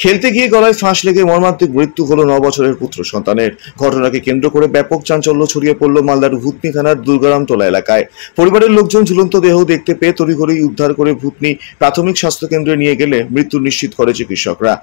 খেলতে গিয়ে গলায় ফাঁস লেগে মর্মান্তিক মৃত্যু হলো 9 বছরের পুত্র সন্তানের। ঘটনাকে কেন্দ্র করে ব্যাপক চাঞ্চল্য ছড়িয়ে পড়ল মালদার ভূতনি থানার দুর্গারামটোলা এলাকায়। পরিবারের লোকজন ঝুলন্ত দেহ দেখতে পেয়ে তড়িঘড়ি উদ্ধার করে ভূতনি প্রাথমিক স্বাস্থ্য কেন্দ্রে নিয়ে গেলে মৃত্যু নিশ্চিত করে চিকিৎসকরা।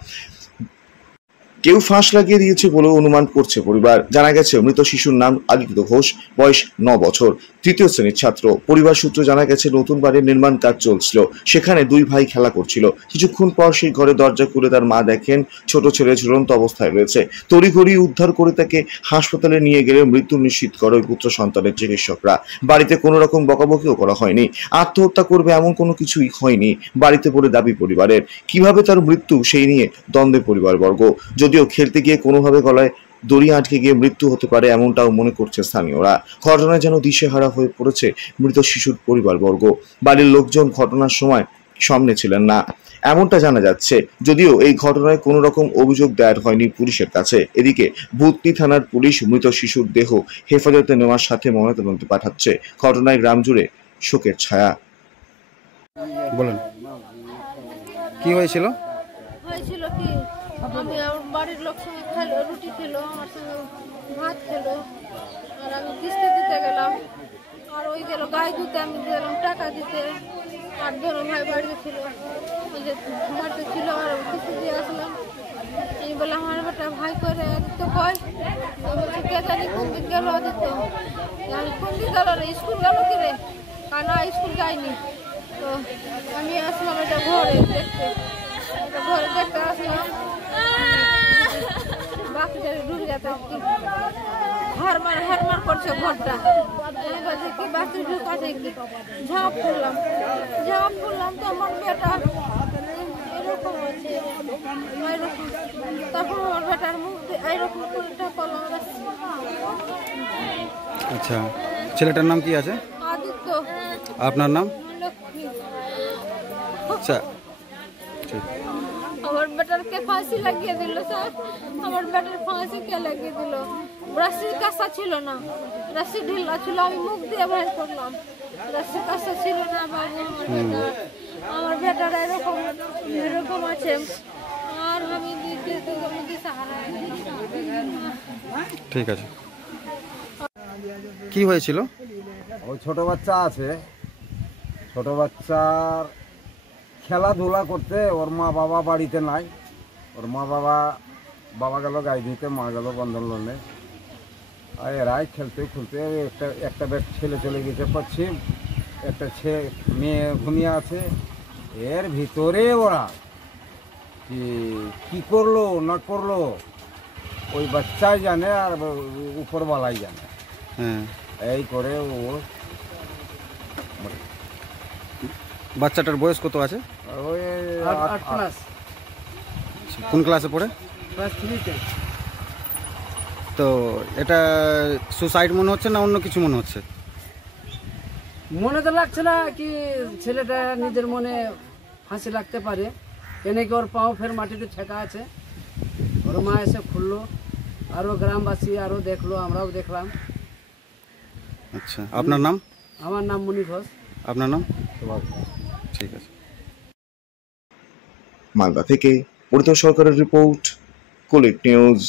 কেউ ফাঁস লাগিয়ে দিয়েছে বলেও অনুমান করছে পরিবার। জানা গেছে মৃত শিশুর নাম আদিত্য ঘোষ, বয়স 9 বছর, তৃতীয় শ্রেণীর ছাত্র। পরিবার সূত্রে জানা গেছে নতুন বাড়ির নির্মাণ কাজ চলছিল, সেখানে দুই ভাই খেলা করছিল। কিছুক্ষণ পর সেই ঘরে দরজা খুলে তার মা দেখেন ছোট ছেলে ঝুলন্ত অবস্থায় রয়েছে। তড়িঘড়ি উদ্ধার করে তাকে হাসপাতালে নিয়ে গেলে মৃত্যু নিশ্চিত করে ওই পুত্র সন্তানের চিকিৎসকরা। বাড়িতে কোনো রকম বকাবকিও করা হয়নি, আত্মহত্যা করবে এমন কোনো কিছুই হয়নি বাড়িতে বলে দাবি পরিবারের। কিভাবে তার মৃত্যু সেই নিয়ে দ্বন্দ্বে পরিবারবর্গ। যদিও খেলতে গিয়ে কোনোভাবে গলায় দড়ি আটকে গিয়ে মৃত্যু হতে পারে এমনটাও মনে করছে স্থানীয়রা। ঘটনায় যেন দিশেহারা হয়ে পড়েছে মৃত শিশুর পরিবারবর্গ। বাড়ির লোকজন ঘটনার সময় সামনে ছিলেন না এমনটা জানা যাচ্ছে, যদিও এই ঘটনায় কোনো রকম অভিযোগ দায়ের হয়নি পুলিশের কাছে। এদিকে ভূতনি থানার পুলিশ মৃত শিশুর দেহ হেফাজতে নেওয়ার সাথে ময়নাতদন্তে পাঠাচ্ছে। ঘটনায় গ্রাম জুড়ে শোকের ছায়া। বলেন, কি হয়েছিল? হয়েছিল কি, আমি আমার বাড়ির লোক সঙ্গে খেলো, রুটি খেলো, আমার সঙ্গে ভাত খেলো, আর আমি কিস্তি দিতে গেলাম, আর ওই গেল গায়ে ধুতে, আমি গেলাম টাকা দিতে, আর ধরো ভাই বাড়িতে ছিল, ওই যে বাড়িতে ছিল, আর কিস্তি দিয়ে আসলাম। আমি বললাম আমার বেটা ভাই করে আদিত্য কয়, বলছি কে জানি কোন দিক গেল আদিত্য, আমি কোন দিক গেল রে, স্কুল গেল কি রে, আর না স্কুল যাইনি। তো আমি আসলাম এটা ঘরে দেখতে, ঘরে দেখতে আসলাম, বাকিটা ঢুকে যেত হারমার করছে ঘরটা, বলছে কি বাকি ঢুকাছে কি, ঝাঁপ করলাম তো আমার বেটা এরকম আছে, এরকম, তখন আমার বেটার মুখ এরকম করে করলাম। আচ্ছা, ছেলেটার নাম কি আছে? আদিত্য। আপনার নাম? লক্ষ্মী। আচ্ছা, ঠিক। আমার বেটারকে ফাঁসি লাগিয়ে দিল স্যার, আমার বেটার ফাঁসি কে লাগিয়ে দিল? রাশির কাঁসা ছিল না, রাশি ঢিলা ছিল, আমি মুখ দিয়ে বাইর করলাম, রাশির কাঁসা ছিল না বাবু। আমার বেটার এরকম আছে, আর আমি ঠিক আছে। কি হয়েছিল? ওই ছোট বাচ্চা আছে, ছোট বাচ্চার খেলাধুলা করতে, ওর মা বাবা বাড়িতে নাই, ওর বাবা গেল গায়ে দিতে, মা গেল বন্ধন লোনে, আর এরাই খেলতে খুলতে একটা ছেলে চলে গেছে পশ্চিম, একটা মেয়ে ঘুমিয়ে আছে, এর ভিতরে ওরা কি করলো না করলো ওই বাচ্চাই জানে, আর উপরওয়ালাই জানে। হ্যাঁ, এই করে ও। বাচ্চাটার বয়স কত আছে? ওই 8 ক্লাস। কোন ক্লাসে পড়ে? ক্লাস 3-তে। তো এটা সুসাইড মনে হচ্ছে না অন্য কিছু মনে হচ্ছে? মনে তো লাগছে না কি ছেলেটা নিজের মনে ফাঁসি লাগতে পারে, কেন কি ওর পাও ফের মাটিতে ছেঁকা আছে। ওর মা এসে খুললো, আরও গ্রামবাসী আরও দেখলো, আমরাও দেখলাম। আচ্ছা, আপনার নাম? আমার নাম মুনি ঘোষ। আপনার নাম? ঠিক আছে। মালদা থেকে পরিতোষ সরকারের রিপোর্ট, কুলিক নিউজ।